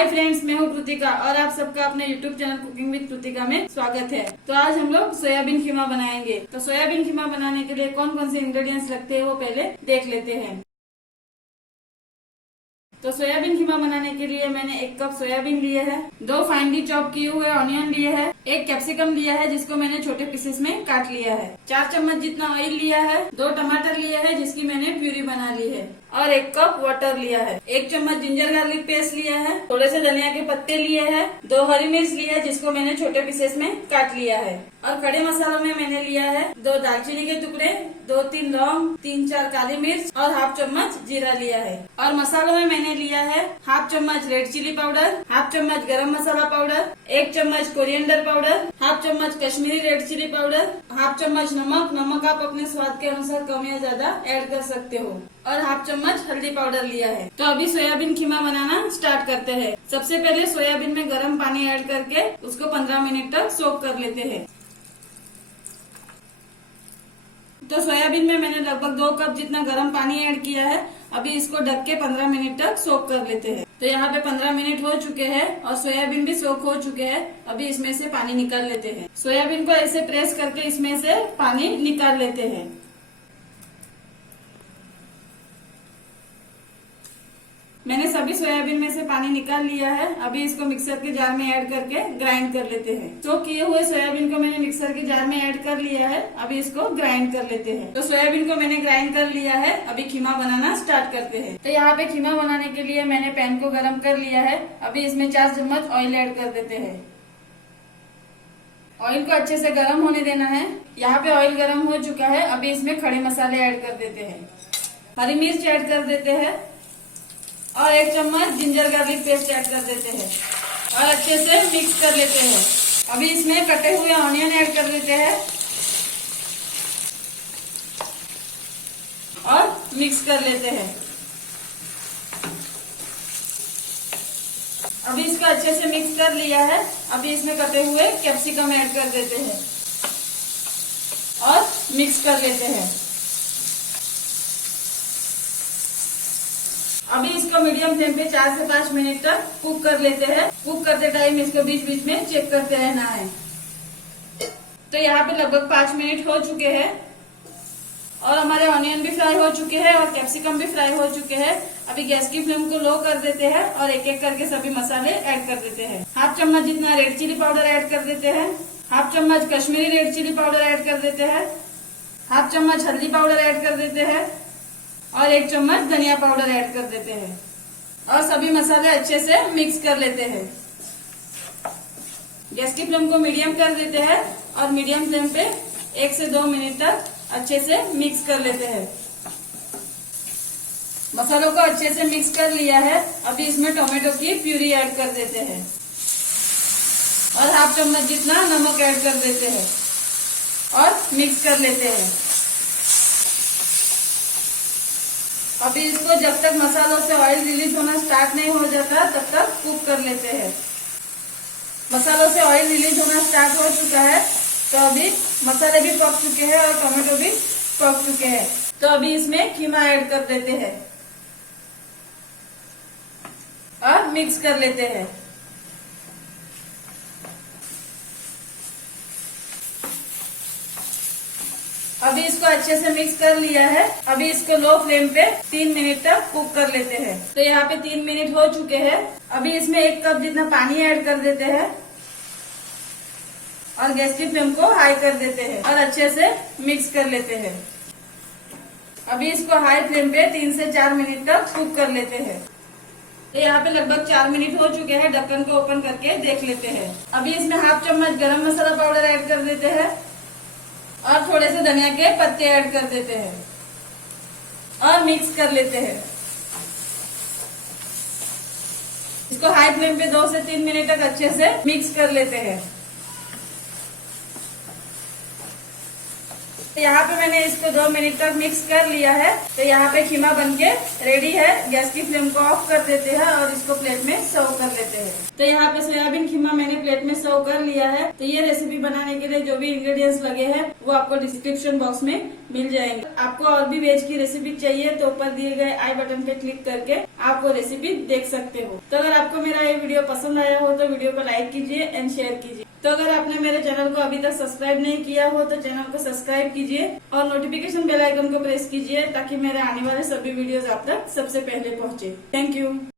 Hi friends, मैं हूँ कृतिका और आप सबका अपने YouTube channel cooking with Kritika में स्वागत है। तो आज हम लोग सोयाबीन खीमा बनाएंगे। तो सोयाबीन खीमा बनाने के लिए कौन कौन से इंग्रेडिएंट्स लगते हैं वो पहले देख लेते हैं। तो सोयाबीन खीमा बनाने के लिए मैंने 1 कप सोयाबीन लिए है, 2 फाइनली चॉप किए हुए ऑनियन लिए है, 1 कैप्सिकम लिया है जिसको मैंने छोटे पीसेस में काट लिया है, 4 चम्मच जितना ऑयल लिया है, 2 टमाटर लिए है जिसकी मैंने प्यूरी बना ली है और 1 कप वाटर लिया है, 1 चम्मच जिंजर गार्लिक पेस्ट लिया है, थोड़े से धनिया के पत्ते लिए है, 2 हरी मिर्च ली है जिसको मैंने छोटे पीसेस में काट लिया है और खड़े मसालों में मैंने लिया है 2 दालचीनी के टुकड़े, 2-3 लौंग, 3-4 काली मिर्च और हाफ चम्मच जीरा लिया है। और मसालों में मैंने लिया है हाफ चम्मच रेड चिली पाउडर, हाफ चम्मच गरम मसाला पाउडर, 1 चम्मच कोरिएंडर पाउडर, हाफ चम्मच Kashmiri red chilli powder, half चम्मच नमक आप अपने स्वाद के अनुसार कम या ज्यादा ऐड कर सकते हो और हाफ चम्मच हल्दी पाउडर लिया है। तो अभी सोयाबीन खीमा बनाना स्टार्ट करते हैं। सबसे पहले सोयाबीन में गर्म पानी ऐड करके उसको 15 मिनट तक सोक कर लेते हैं। तो सोयाबीन में मैंने लगभग 2 कप जितना गर्म पानी ऐड किया है। अभी इसको ढक के 15 मिनट तक सोक कर लेते हैं। तो यहाँ पे 15 मिनट हो चुके हैं और सोयाबीन भी सोक हो चुके हैं। अभी इसमें से पानी निकाल लेते हैं। सोयाबीन को ऐसे प्रेस करके इसमें से पानी निकाल लेते हैं। मैंने सभी सोयाबीन में से पानी निकाल लिया है। अभी इसको मिक्सर के जार में ऐड करके ग्राइंड कर लेते हैं। तो किए हुए सोयाबीन को मैंने मिक्सर के जार में ऐड कर लिया है। अभी इसको ग्राइंड कर लेते हैं। तो सोयाबीन को मैंने ग्राइंड कर लिया है। अभी खीमा बनाना स्टार्ट करते हैं। तो यहाँ पे खीमा बनाने के लिए मैंने पैन को गर्म कर लिया है। अभी इसमें 4 चम्मच ऑयल ऐड कर देते हैं। ऑयल को अच्छे से गर्म होने देना है। यहाँ पे ऑयल गर्म हो चुका है। अभी इसमें खड़े मसाले ऐड कर देते हैं। हरी मिर्च ऐड कर देते हैं और 1 चम्मच जिंजर गार्लिक पेस्ट ऐड कर देते हैं और अच्छे से मिक्स कर लेते हैं। अभी इसमें कटे हुए ऑनियन ऐड कर देते हैं और मिक्स कर लेते हैं। अभी इसको अच्छे से मिक्स कर लिया है। अभी इसमें कटे हुए कैप्सिकम ऐड कर देते हैं और मिक्स कर लेते हैं। अभी इसको मीडियम फ्लेम पे 4 से 5 मिनट तक कुक कर लेते हैं। कुक करते टाइम इसको बीच बीच में चेक करते रहना है। तो यहाँ पे लगभग 5 मिनट हो चुके हैं और हमारे ऑनियन भी फ्राई हो चुके हैं और कैप्सिकम भी फ्राई हो चुके हैं। अभी गैस की फ्लेम को लो कर देते हैं और एक एक करके सभी मसाले ऐड कर देते हैं। हाफ चम्मच जितना रेड चिली पाउडर ऐड कर देते हैं, हाफ चम्मच Kashmiri red chilli powder add कर देते हैं, हाफ चम्मच हल्दी पाउडर ऐड कर देते हैं और 1 चम्मच धनिया पाउडर ऐड कर देते हैं और सभी मसाले अच्छे से मिक्स कर लेते हैं। गैस की फ्लेम को मीडियम कर देते हैं और मीडियम फ्लेम पे 1 से 2 मिनट तक अच्छे से मिक्स कर लेते हैं। मसालों को अच्छे से मिक्स कर लिया है। अभी इसमें टोमेटो की प्यूरी ऐड कर देते हैं और हाफ चम्मच जितना नमक ऐड कर देते हैं और मिक्स कर लेते हैं। अभी इसको जब तक मसालों से ऑयल रिलीज होना स्टार्ट नहीं हो जाता तब तक कुक कर लेते हैं। मसालों से ऑयल रिलीज होना स्टार्ट हो चुका है तो अभी मसाले भी पक चुके हैं और टमाटो भी पक चुके हैं। तो अभी इसमें खीमा ऐड कर देते हैं और मिक्स कर लेते हैं। अभी इसको अच्छे से मिक्स कर लिया है। अभी इसको लो फ्लेम पे 3 मिनट तक कुक कर लेते हैं। तो यहाँ पे 3 मिनट हो चुके हैं। अभी इसमें 1 कप जितना पानी ऐड कर देते हैं और गैस की फ्लेम को हाई कर देते हैं और अच्छे से मिक्स कर लेते हैं। अभी इसको हाई फ्लेम पे 3 से 4 मिनट तक कुक कर लेते हैं। तो यहाँ पे लगभग 4 मिनट हो चुके हैं। ढक्कन को ओपन करके देख लेते हैं। अभी इसमें हाफ चम्मच गरम मसाला पाउडर ऐड कर देते हैं और थोड़े से धनिया के पत्ते ऐड कर देते हैं और मिक्स कर लेते हैं। इसको हाई फ्लेम पे 2 से 3 मिनट तक अच्छे से मिक्स कर लेते हैं। यहाँ पे मैंने इसको 2 मिनट तक मिक्स कर लिया है। तो यहाँ पे खीमा बनके रेडी है। गैस की फ्लेम को ऑफ कर देते हैं और इसको प्लेट में सर्व कर लेते हैं। तो यहाँ पे सोयाबीन खीमा मैंने प्लेट में सर्व कर लिया है। तो ये रेसिपी बनाने के लिए जो भी इंग्रेडिएंट्स लगे हैं वो आपको डिस्क्रिप्शन बॉक्स में मिल जाएंगे। आपको और भी वेज की रेसिपी चाहिए तो ऊपर दिए गए आई बटन पे क्लिक करके आप वो रेसिपी देख सकते हो। तो अगर आपको मेरा ये वीडियो पसंद आया हो तो वीडियो को लाइक कीजिए एंड शेयर कीजिए। तो अगर आपने मेरे चैनल को अभी तक सब्सक्राइब नहीं किया हो तो चैनल को सब्सक्राइब कीजिए और नोटिफिकेशन बेल आइकन को प्रेस कीजिए ताकि मेरे आने वाले सभी वीडियोस आप तक सबसे पहले पहुंचे। Thank you.